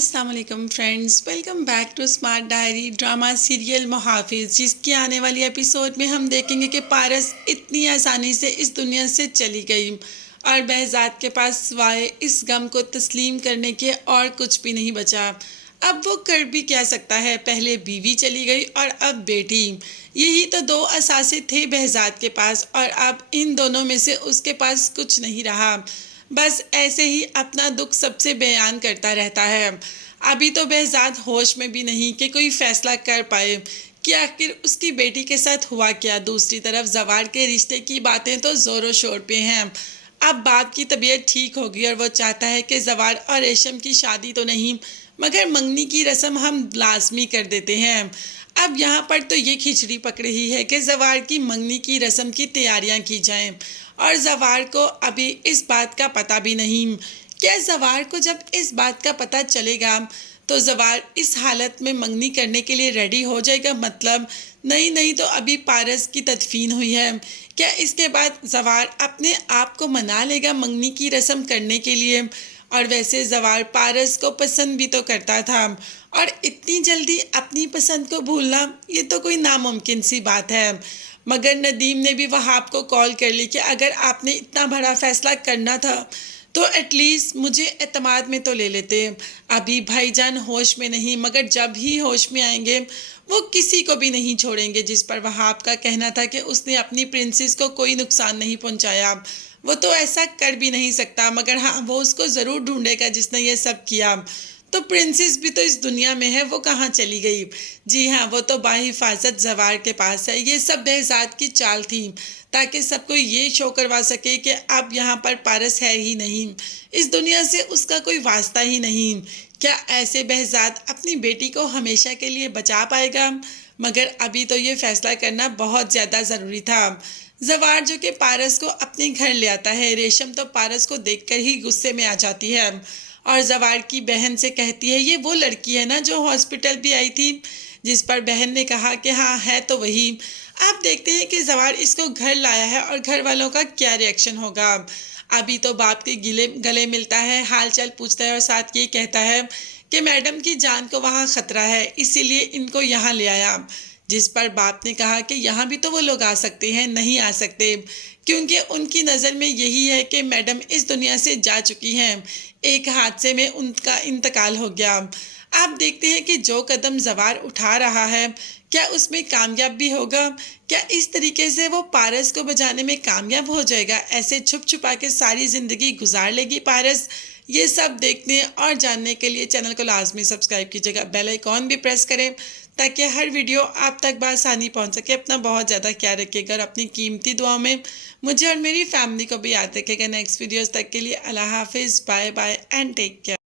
अस्सलाम वालेकुम friends, welcome back to smart diary drama serial Muhafiz, जिसकी आने वाली एपिसोड में हम देखेंगे कि पारस इतनी आसानी से इस दुनिया से चली गई और behzad के पास सिवाय इस गम को तस्लीम करने के और कुछ भी नहीं बचा। अब वो कर भी क्या सकता है, पहले बीवी चली गई और अब बेटी। यही तो दो असासे थे behzad के पास और अब इन दोनों में से उसके पास कुछ नहीं रहा। बस ऐसे ही अपना दुख सबसे बयान करता रहता है। अभी तो behzad होश में भी नहीं कि कोई फैसला कर पाए कि आखिर उसकी बेटी के साथ हुआ क्या। दूसरी तरफ जवार के रिश्ते की बातें तो ज़ोरों शोर पे हैं। अब बाप की तबीयत ठीक होगी और वो चाहता है कि जवार और रेशम की शादी तो नहीं मगर मंगनी की रस्म हम लाजमी कर देते हैं। अब यहाँ पर तो ये खिचड़ी पक रही है कि जवार की मंगनी की रस्म की तैयारियाँ की जाएं और जवार को अभी इस बात का पता भी नहीं। क्या जवार को जब इस बात का पता चलेगा तो जवार इस हालत में मंगनी करने के लिए रेडी हो जाएगा? मतलब नहीं तो अभी पारस की तदफीन हुई है, क्या इसके बाद जवार अपने आप को मना लेगा मंगनी की रस्म करने के लिए? और वैसे जवार पारस को पसंद भी तो करता था और इतनी जल्दी अपनी पसंद को भूलना ये तो कोई नामुमकिन सी बात है। मगर नदीम ने भी वहाब को कॉल कर ली कि अगर आपने इतना बड़ा फैसला करना था तो एटलीस्ट मुझे एतमाद में तो ले लेते। अभी भाईजान होश में नहीं मगर जब ही होश में आएंगे वो किसी को भी नहीं छोड़ेंगे। जिस पर वहाब का कहना था कि उसने अपनी प्रिंसेस को कोई नुकसान नहीं पहुंचाया, वो तो ऐसा कर भी नहीं सकता, मगर हाँ वो उसको ज़रूर ढूंढेगा जिसने ये सब किया। तो प्रिंसेस भी तो इस दुनिया में है, वो कहाँ चली गई? जी हाँ, वो तो बाहिफाजत जवार के पास है। ये सब behzad की चाल थी ताकि सबको ये शो करवा सके कि अब यहाँ पर पारस है ही नहीं, इस दुनिया से उसका कोई वास्ता ही नहीं। क्या ऐसे behzad अपनी बेटी को हमेशा के लिए बचा पाएगा? मगर अभी तो ये फैसला करना बहुत ज़्यादा ज़रूरी था। जवार जो कि पारस को अपने घर ले आता है, रेशम तो पारस को देखकर ही गुस्से में आ जाती है और जवार की बहन से कहती है ये वो लड़की है ना जो हॉस्पिटल भी आई थी? जिस पर बहन ने कहा कि हाँ है तो वही। आप देखते हैं कि जवार इसको घर लाया है और घर वालों का क्या रिएक्शन होगा। अभी तो बाप के गले मिलता है, हाल चाल पूछता है और साथ ये कहता है कि मैडम की जान को वहाँ खतरा है इसीलिए इनको यहाँ ले आया। जिस पर बाप ने कहा कि यहाँ भी तो वो लोग आ सकते हैं, नहीं आ सकते क्योंकि उनकी नज़र में यही है कि मैडम इस दुनिया से जा चुकी हैं, एक हादसे में उनका इंतकाल हो गया। आप देखते हैं कि जो कदम जवार उठा रहा है क्या उसमें कामयाब भी होगा? क्या इस तरीके से वो पारस को बचाने में कामयाब हो जाएगा? ऐसे छुप छुपा के सारी ज़िंदगी गुजार लेगी पारस? ये सब देखने और जानने के लिए चैनल को लाजमी सब्सक्राइब कीजिएगा, बेल आइकॉन भी प्रेस करें ताकि हर वीडियो आप तक बआसानी पहुंच सके। अपना बहुत ज़्यादा ख्याल रखिएगा और अपनी कीमती दुआओं में मुझे और मेरी फैमिली को भी याद रखिएगा। नेक्स्ट वीडियोस तक के लिए अल्लाह हाफिज़, bye bye and take care.